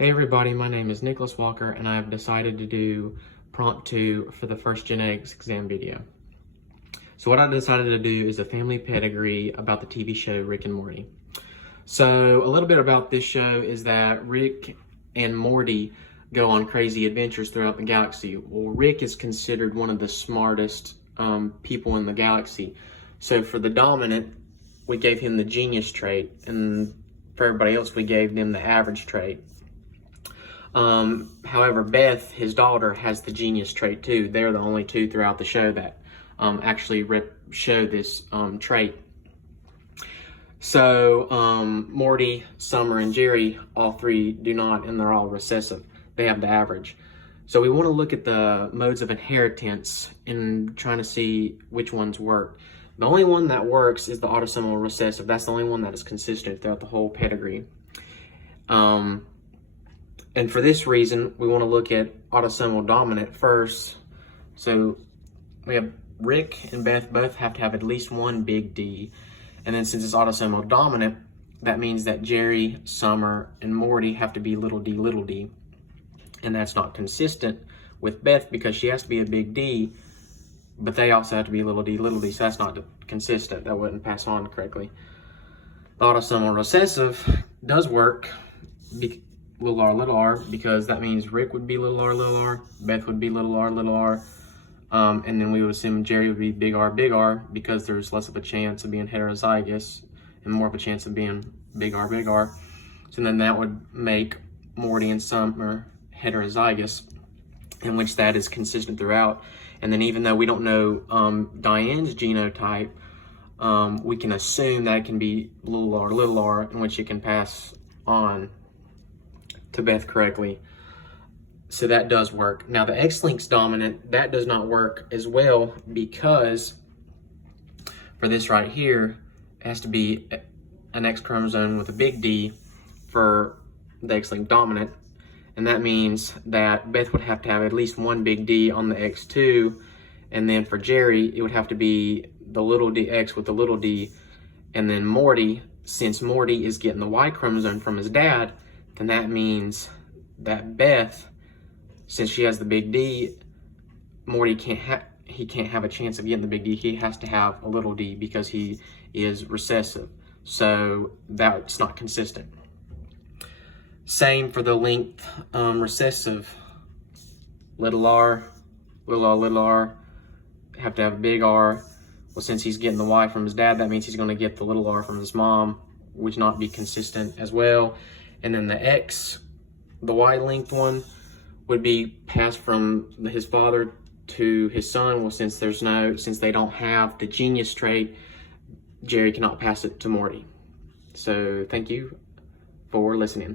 Hey everybody, my name is Nicholas Walker and I have decided to do prompt 2 for the first genetics exam video. So what I decided to do is a family pedigree about the TV show Rick and Morty. So a little bit about this show is that Rick and Morty go on crazy adventures throughout the galaxy. Well, Rick is considered one of the smartest people in the galaxy. So for the dominant, we gave him the genius trait, and for everybody else, we gave them the average trait. However, Beth, his daughter, has the genius trait too. They're the only two throughout the show that actually show this trait. So Morty, Summer, and Jerry, all three do not, and they're all recessive. They have the average. So we want to look at the modes of inheritance and trying to see which ones work. The only one that works is the autosomal recessive. That's the only one that is consistent throughout the whole pedigree. And for this reason, we want to look at autosomal dominant first. So we have Rick and Beth both have to have at least one big D. And then since it's autosomal dominant, that means that Jerry, Summer, and Morty have to be little d. And that's not consistent with Beth because she has to be a big D, but they also have to be little d. So that's not consistent. That wouldn't pass on correctly. The autosomal recessive does work. Little r, because that means Rick would be little r, Beth would be little r, and then we would assume Jerry would be big R, because there's less of a chance of being heterozygous and more of a chance of being big R. So then that would make Morty and Summer heterozygous, in which that is consistent throughout. And then even though we don't know Diane's genotype, we can assume that it can be little r, in which it can pass on to Beth correctly. So that does work. Now the X-linked dominant, that does not work as well because for this right here, it has to be an X chromosome with a big D for the X-linked dominant. And that means that Beth would have to have at least one big D on the X2. And then for Jerry, it would have to be the little dx with the little d. And then Morty, since Morty is getting the Y chromosome from his dad, then that means that Beth, since she has the big D, Morty can't have a chance of getting the big D. He has to have a little d because he is recessive. So that's not consistent. Same for the linked recessive. Little r, have to have a big R. Well, since he's getting the Y from his dad, that means he's going to get the little r from his mom, which not be consistent as well. And then the X, the Y-linked one, would be passed from his father to his son. Well, since they don't have the genius trait, Jerry cannot pass it to Morty. So thank you for listening.